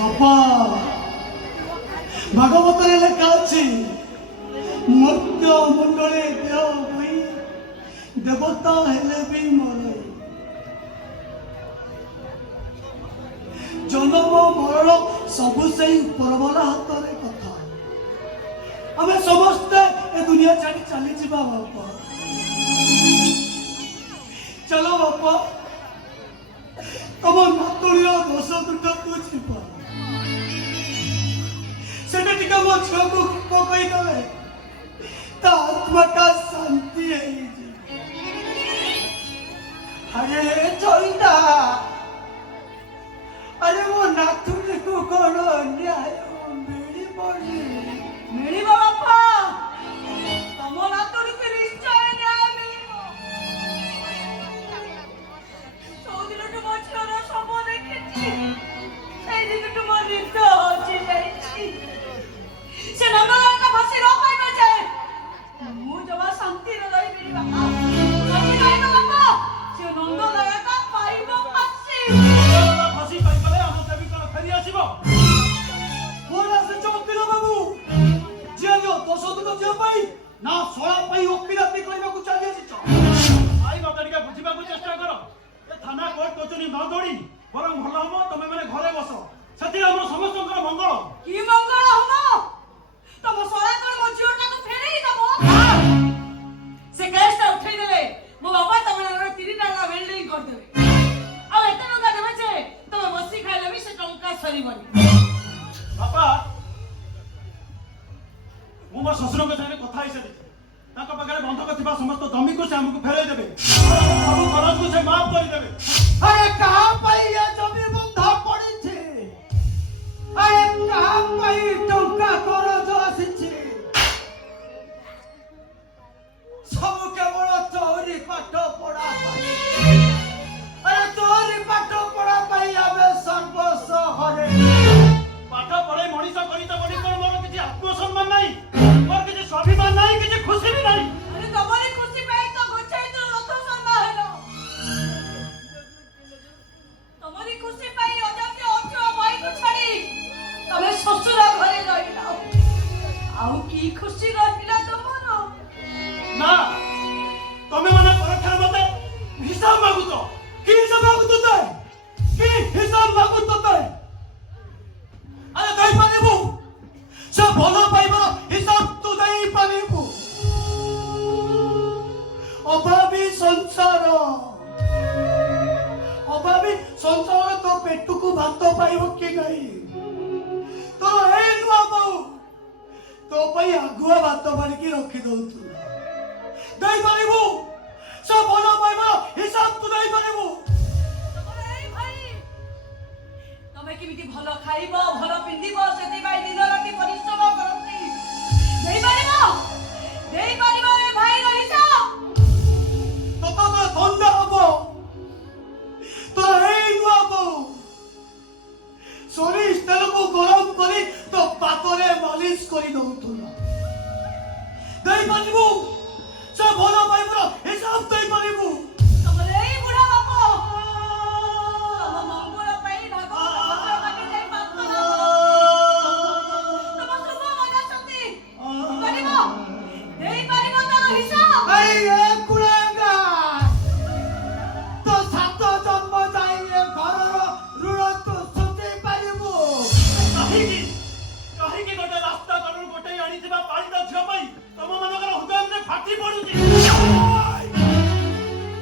ବାପା ଭାଗବତରେ ଲେଖା ଅଛି ମର୍ତ୍ତ୍ୟ ମଣ୍ଡଳେ ଦେହ ହୋଇ ଦେବତା ହେଲେ ବି ମରେ। ଜନ୍ମ ମରଣ ସବୁ ସେଇ ଉପରବାଲା ହାତରେ କଥା। ଆମେ ସମସ୍ତେ ଏ ଦୁନିଆ ଛାଡ଼ି ଚାଲିଯିବା ବାପା। ଚାଲ ବାପା ତମ ନାତୁଣୀର ଦୋଷ ତୁଟକୁ ଯିବା। ସେଟା ଟିକେ ମୋ ଝିଅକୁ କହିଦେଲେ ତା ଆତ୍ମାଟା ଶାନ୍ତି ହେଇଯିବ। ଆରେ ଚଇତା, ଆରେ ମୋ ନାତୁଣୀକୁ କଣ ନ୍ୟାୟ ମିଳିବନି? ମିଳିବ ବାପା, ତମ ନାତୁଣୀକୁ ନିଶ୍ଚୟ ନ୍ୟାୟ ମିଳିବ। ଯୋଉଦିନଠୁ ମୋ ଝିଅର ଶବ ଦେଖିଛି ସେଇଦିନଠୁ ମୋ ନିଦ ହଜି ଯାଇଛି। ସେ ନଙ୍ଗଲଙ୍କା ଭାସି ନ ପାଇବ ଯେ ମୁଁ ଜମା ଶାନ୍ତିରେ ରହିବିନି ବାପା। ଭାସି ପାଇବ ବାପା, ସେ ନଙ୍ଗଲଙ୍କା ପାଇବ ଭାସି। ଭାସି ପାଇପାରେ ଆମ ଦେବୀ କଣ ଫେରି ଆସିବ? କଣ ଆସିଛ ଓକିଲ ବାବୁ? ଝିଅ ଦୋଷ ତୁଟ ଝିଅ ପାଇଁ ନା ଶଳା ପାଇଁ ଓକିଲାତି କରିବାକୁ ଚାଲି ଆସିଛ? ଭାଇ ମତେ ଟିକେ ବୁଝିବାକୁ ଚେଷ୍ଟା କର। ଏ ଥାନା କୋର୍ଟ କଚେରୀ ନ ଦୌଡ଼ି ବରଂ ଭଲ ହବ ତମେ ମାନେ ଘରେ ବସ। ସେଥିରେ ଆମର ସମସ୍ତଙ୍କର ମଙ୍ଗଳ। କି ମଙ୍ଗଳ ହବ? ତମ ଶଳା କଣ ମୋ ଝିଅଟାକୁ ଫେରେଇ ଦବ? ସେ କେସଟା ଉଠେଇ ଦେଲେ ମୋ ବାପା ତମର 3 ଟଙ୍କା ବିଲ୍ଡିଂ କରିଦେବେ। ଆଉ ଏତେ ଟଙ୍କା ଦେବେ ଯେ ତମେ ବସି ଖାଇଲେ ବି ସେ ଟଙ୍କା ସରିବନି। ବାପା ମୁଁ ମୋ ଶ୍ୱଶୁରଙ୍କ ସାଙ୍ଗରେ କଥା ହେଇସାରିଛି। ତାଙ୍କ ପାଖରେ ବନ୍ଧକ ଥିବା ସମସ୍ତ ଜମିକୁ ସେ ଆମକୁ ଫେରାଇ ଦେବେ। ସବୁ ଖରଚକୁ ସେ ମାଫ କରିଦେବେ। ଆରେ କାହା ପାଇଁ ଏ ଜମି ବନ୍ଧା ପଡ଼ିଛି? ଆରେ କାହା ପାଇଁ ଟଙ୍କା କରଜ ଆସିଛି? ସବୁ କେବଳ ଚୋରି ପାଠ ପଢା ପାଇଁ। ଆରେ ଚୋରି ପାଠ ପଢା ପାଇଁ ଆମେ ସର୍ବସ୍ୱ ହରେଇ। ପାଠ ପଢେଇ ମଣିଷ କରିତ ବୋଲି କଣ ମୋର କିଛି ଆତ୍ମସମ୍ମାନ ନାହିଁ? ମୋର କିଛି ସ୍ୱାଭିମାନ ନାହିଁ, କିଛି ଖୁସି ବି ନାହିଁ। ଆରେ ତମରି ଖୁସି ପାଇଁ ତ ଗୋଚାଇ ରଥ ସନ୍ଧା ହେଲ। ତମରି ଖୁସି ପାଇଁ ଅଜାତି ଅଚଳ ବହିକୁ ଛାଡ଼ି ତମେ ଶ୍ୱଶୁର ଘରେ ରହିଲ। ଆଉ କି ଖୁସି ରହିଲା ତମର? ନା ତମେ ମାନେ ପରକ୍ଷରେ ମତେ ହିସାବ ମାଗୁଛ। କି ହିସାବ ମାଗୁଛ ତତେ? କି ହିସାବ ମାଗୁଛ ତତେ? ଆରେ ଦେଇପାରିବୁ? ସେ ଭଲ ପାଇବାର ହିସାବ ତୁ ଦେଇପାରିବୁ? ଅଭାବୀ ସଂସାର, ଅଭାବୀ ସଂସାର ତୋ ପେଟକୁ ଭାତ ପାଇବ କି ନାହିଁ? ତୋର ଏଇ ନୂଆ ବୋଉ ତୋ ପାଇଁ ଆଗୁଆ ଭାତ ବାଢିକି ରଖି ଦଉଥିଲା। ଦେଇପାରିବୁ? ସେ ଭଲ ପାଇବାର ହିସାବ ତୁ ଦେଇପାରିବୁ? ତମର ଏଇ ଭାଇ ତମେ କେମିତି ଭଲ ଖାଇବ, ଭଲ ପିନ୍ଧିବ ସେଥିପାଇଁ ଦିନ ରାତି ପରିଶ୍ରମ କରନ୍ତି। ଦେଇପାରିବ? ଦେଇପାରିବ ଏ ଭାଇର ହିସାବ? ତୋତେ ଥଣ୍ଡା ହବ। ତୋର ଏଇ ନୂଆ ବୋଉ ସୋରିଷ ତେଲକୁ ଗରମ କରି ତୋ ପାଦରେ ମାଲିସ କରି ଦଉଥିଲା। ଦେଇପାରିବୁ? ସେ ଭଲ ପାଇବାର ହିସାବ ଦେଇପାରିବୁ? ତମର ଏଇ ବୁଢା ବାପ ତମ ମଙ୍ଗଳ ପାଇଁ ଭାଗବତ ପତ୍ର ମାଗି ଯାଇ ପାପ ତମ ଶୁଭ ମନାସନ୍ତି ଦେଇପାରିବ? ଦେଇପାରିବ ତାର ହିସାବ? ଏ କୁଳାଙ୍ଗା, ତୋ 7 ଜନ୍ମ ଯାଇ ଏ ଘରର ଋଣ ତୁ ସୁଝେଇ ପାରିବୁ? କାହିଁକି କାହିଁକି ଗୋଟେ ରାସ୍ତା କଡ଼ରୁ ଗୋଟେ ଆଣିଥିବା ପାଳିତ ଝିଅ ପାଇଁ ତମ ମାନଙ୍କର ହୃଦୟରେ ଫାଟି ପଡୁଛି?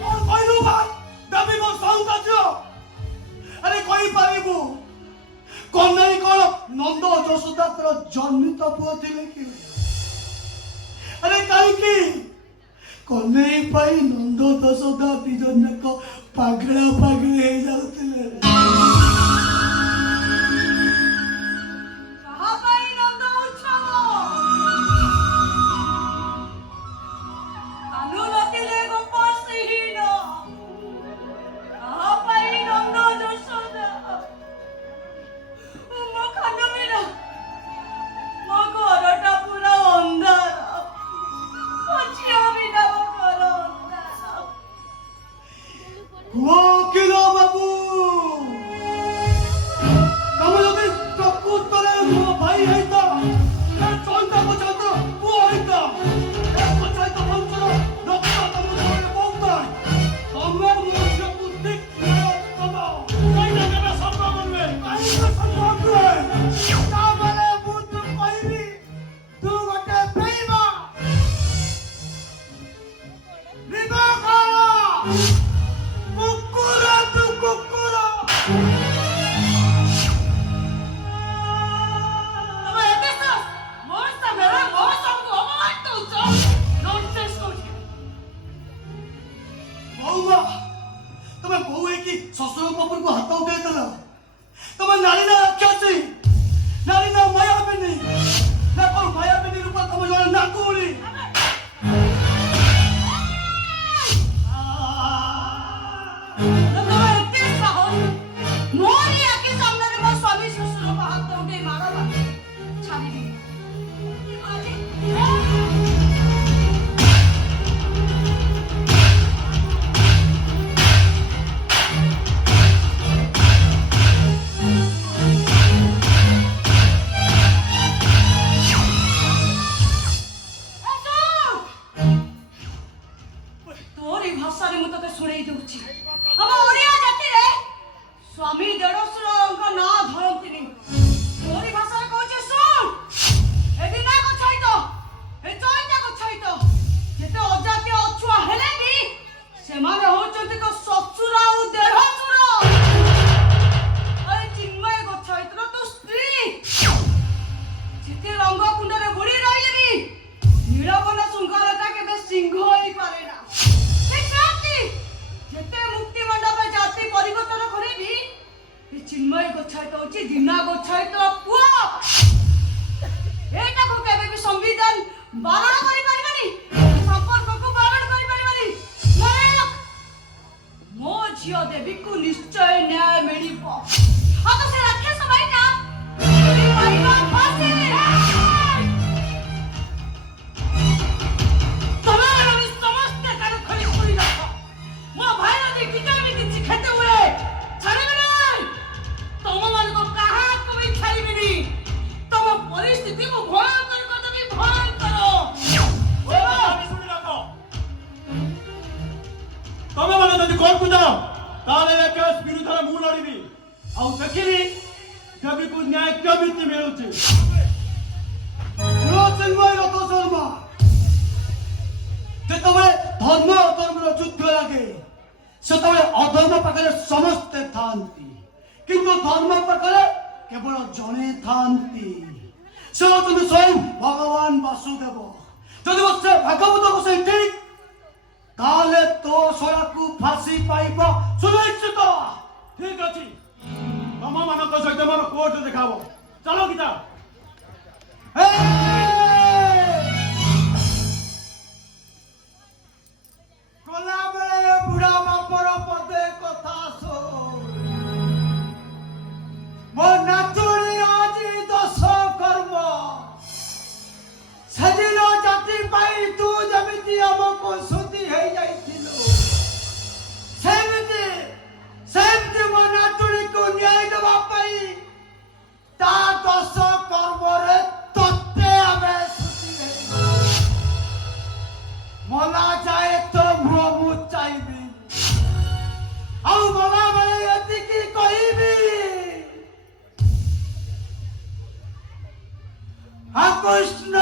କଣ କହିଲୁ ଭାଇ? ଦେବି ମୋ ସୌନ୍ଦର୍ଯ୍ୟ। ଆରେ କହିପାରିବୁ କହ୍ନେଇ କଣ ନନ୍ଦ ଯଶୋଦାଙ୍କର ଜନ୍ମିତ ପୁଅ ଥିଲେ କି? ଆରେ କାହିଁକି କହ୍ନେଇ ପାଇଁ ନନ୍ଦ ଯଶୋଦା 2 ଜଣ ଯାକ ପାଗଳା ପାଗଳି ହେଇଯାଉଥିଲେ? କାହା ପାଇଁ ନନ୍ଦ ଉତ୍ସବ? କାନୁ ନଥିଲେ ଗୋପଶ୍ରୀହୀନ। କାହା ପାଇଁ ନନ୍ଦ ଯଶୋଦା? ମୋ ଖାନ ବିନା ମୋ ଘରଟା ପୁରା ଅନ୍ଧାର। ମୋ ଝିଅ ବିନା ମୋ ଘର ଅନ୍ଧାର। ଓକିଲ ବାବୁ ତମେ ବୋଉ ହେଇକି ଶ୍ୱଶୁରଙ୍କ ଉପରକୁ ହାତ ଉଠେଇଦେଲ। ତମେ ନାରୀ ନା ରାକ୍ଷସୀ, ନାରୀ ନା ମାୟାବିନୀ, ନା କଣ ମାୟାବିନୀ ରୂପ ତମେ ଜଣେ ନାକୁଳି। ତମେ ଏତେ ସାହସ ମୋରି ଆଖି ସାମ୍ନାରେ ମୋ ସ୍ୱାମୀ ଶ୍ୱଶୁରଙ୍କ ହାତ ଉଠେଇ ମାର ଛାଡ଼ିବି। তোর এই ভাষাରେ ମୁଁ ତତେ ଶୁଣେଇ ଦଉଛି। ଆମ ଓଡ଼ିଆ ଜାତିରେ ସ୍ୱାମୀ ଦେଢ଼ଶୁରଙ୍କ ନାଁ ଧରନ୍ତିନି। তোর এই ଭାଷାରେ କହୁଛି ଶୁଣ। ଏ ଦିନାକ ଛାଇତ, ଏ ଚଇତାକ ଛାଇତ ଯେତେ ଅଜାତୀୟ ଅଛୁଆ ହେଲେ ବି ସେମାନେ ହଉଛନ୍ତି ତୋ ଶ୍ୱଶୁର ଆଉ ଦେଢ଼ଶୁର। ଆରେ ଚିନ୍ମୟ ଗଛାଇତର ତୋ ସ୍ତ୍ରୀ ଯେତେ ରଙ୍ଗ କୁଣ୍ଡରେ ବୁଡ଼ି ରହିଲେ ବି ନୀଳବନ ଶୃଙ୍ଗାରଟା କେବେ ସିଂହ ହେଇପାରେ ନା। ଯେତେ ମୁକ୍ତି ମଣ୍ଡପ ଜାତି ପରିବର୍ତ୍ତନ କରିବି ଏ ଚିନ୍ମୟ ଗୋଛାଇତ ହଉଛି ଦିନା ଗୋଛାଇତ ପୁଅ। ଏଇଟାକୁ କେବେ ବି ସମ୍ବିଧାନ ବାରଣ କରିପାରିବନି, ସମ୍ପର୍କକୁ ବାରଣ କରିପାରିବନି। ମୋ ଝିଅ ଦେବୀକୁ ନିଶ୍ଚୟ ନ୍ୟାୟ ମିଳିବ। ଆଉ ତ ସେ ରାକ୍ଷସ ଭାଇଟା ପାଇବ ଫାଶୀ। ସମସ୍ତେ କାନ ଖୋଲି ଶୁଣି ରଖ। ମୋ ଭାଇ ଯଦି କିଛାବି କିଛି କ୍ଷତି ହୁଏ ଛାଡ଼ିବି ନାହିଁ। ତମମାନଙ୍କୁ କାହାକୁ ବି ଛାଡ଼ିବିନି। ତମ ପରିସ୍ଥିତି ମୁଁ ଭୟଙ୍କର କରିଦେବି, ଭୟଙ୍କର। ଶୁଣି ରଖ, ତମେ ମାନେ ଯଦି କୋର୍ଟକୁ ଯାଅ ତାହେଲେ ଏ କେସ୍ ବିରୁଦ୍ଧରେ ମୁଁ ଲଢ଼ିବି। ଆଉ ଦେଖିବି ଦେବୀକୁ ନ୍ୟାୟ କେମିତି ମିଳୁଛି। ଯେତେବେଳେ ଧର୍ମ ଅଧର୍ମର ଯୁଦ୍ଧ ଲାଗେ ସେତେବେଳେ ଅଧର୍ମ ପାଖରେ ସମସ୍ତେ ଥାଆନ୍ତି, କିନ୍ତୁ ଧର୍ମ ପାଖରେ କେବଳ ଜଣେ ଥାଆନ୍ତି। ସେ ହେଉଛନ୍ତି ସ୍ୱୟଂ ଭଗବାନ ବାସୁଦେବ। ଯଦି ସେ ଭାଗବତ ଗୋସାଇଁ ଠିକ ତାହେଲେ ତୋ ଶଳାକୁ ଫାଶୀ ପାଇବ ସୁନିଶ୍ଚିତ। ଠିକ ଅଛି, ତମମାନଙ୍କ ସହିତ ମୋର କୋର୍ଟ ଦେଖାବ। ଚାଲ ଗୀତା। ଗଲାବେଳେ ବୁଢା ବାପର ପଦେ କଥା ଶୁଣ। ମୋ ନାତୁଣୀ ଆଜି ଦୋଷ କର୍ମ। ସେଦିନ ଜାତି ପାଇଁ ତୁ ଯେମିତି ଆମକୁ ଶୁଦ୍ଧି ହେଇଯାଇଥିଲୁ, ସେମିତି ମୋ ନାତୁଣୀକୁ ନ୍ୟାୟ ଦେବା ପାଇଁ ତା ଦୋଷ କର୍ମରେ ତତେ ଆମେ ଶୁଦ୍ଧି ହେଇଛୁ। ମଲା ଯାଏ ତ ମୁହଁ ମୁଁ ଚାହିଁବି, ଆଉ ଗଲାବେଳେ ଏତିକି କହିବି, କୃଷ୍ଣ